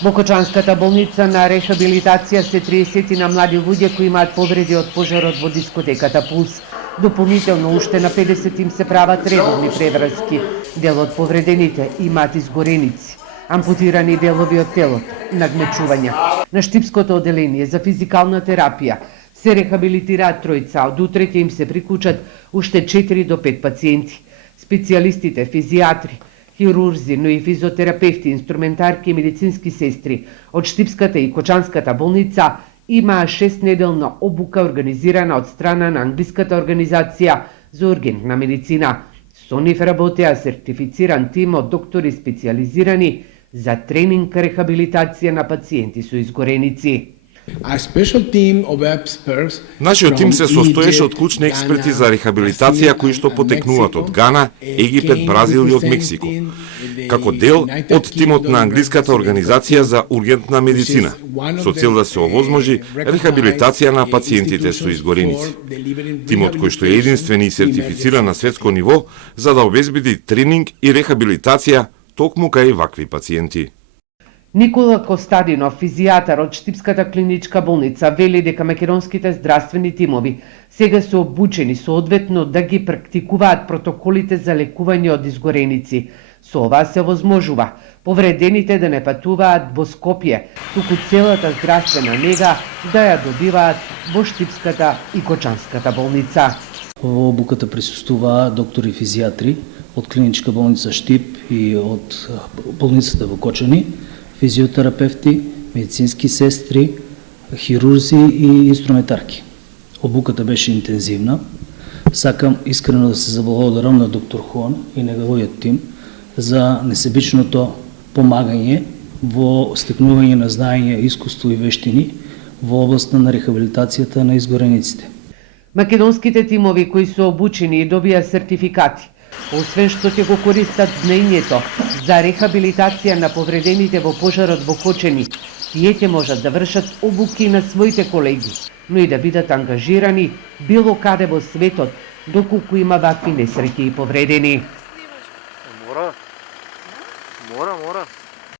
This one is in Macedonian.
Во Кочанската болница на рехабилитација се 30 на млади луѓе кои имаат повреди од пожарот во дискотеката Пулс. Дополнително уште на 50 им се прават редовни преврски. Дел од повредените имаат изгореници, ампутирани делови од телото, нагмечувања. На Штипското оделение за физикална терапија се рехабилитираат тројца, од утре ќе им се приклучат уште 4 до 5 пациенти. Специјалистите, физијатри, хирурзи, но и физиотерапевти, инструментарки и медицински сестри од Штипската и Кочанската болница имаа 6-неделна обука организирана од страна на англиската организација за ургентна медицина. Со нив работеа сертифициран тим од доктори специјализирани за тренинг рехабилитација на пациенти со изгореници. Нашиот тим се состоеше од клучни експерти за рехабилитација кои што потекнуваат од Гана, Египет, Бразил и од Мексико, како дел од тимот на англиската организација за ургентна медицина, со цел да се овозможи рехабилитација на пациентите со изгореници. Тимот кој што е единствен и сертифициран на светско ниво за да обезбеди тренинг и рехабилитација токму кај вакви пациенти. Никола Костадинов, физијатар од Штипската клиничка болница, вели дека македонските здравствени тимови сега се обучени соодветно да ги практикуваат протоколите за лекување од изгореници. Со ова се возможува повредените да не патуваат во Скопје, туку целата здравствена нега да ја добиваат во Штипската и Кочанската болница. Во обуката присуствуваа доктори физијатри од клиничка болница Штип и од болницата во Кочани, физиотерапевти, медицински сестри, хирурзи и инструментарки. Обуката беше интензивна. Сакам искрено да се заблагодарам на доктор Хуан и неговиот тим за несебичното помагање во стекнување на знаење, искуство и вештини во областа на рехабилитацијата на изгорениците. Македонските тимови кои се обучени и добија сертификати, освен што ќе го користат знаењето за рехабилитација на повредените во пожарот во Кочани, тие ќе можат да вршат обуки на своите колеги, но и да бидат ангажирани било каде во светот, доколку има вакви несреќи и повредени.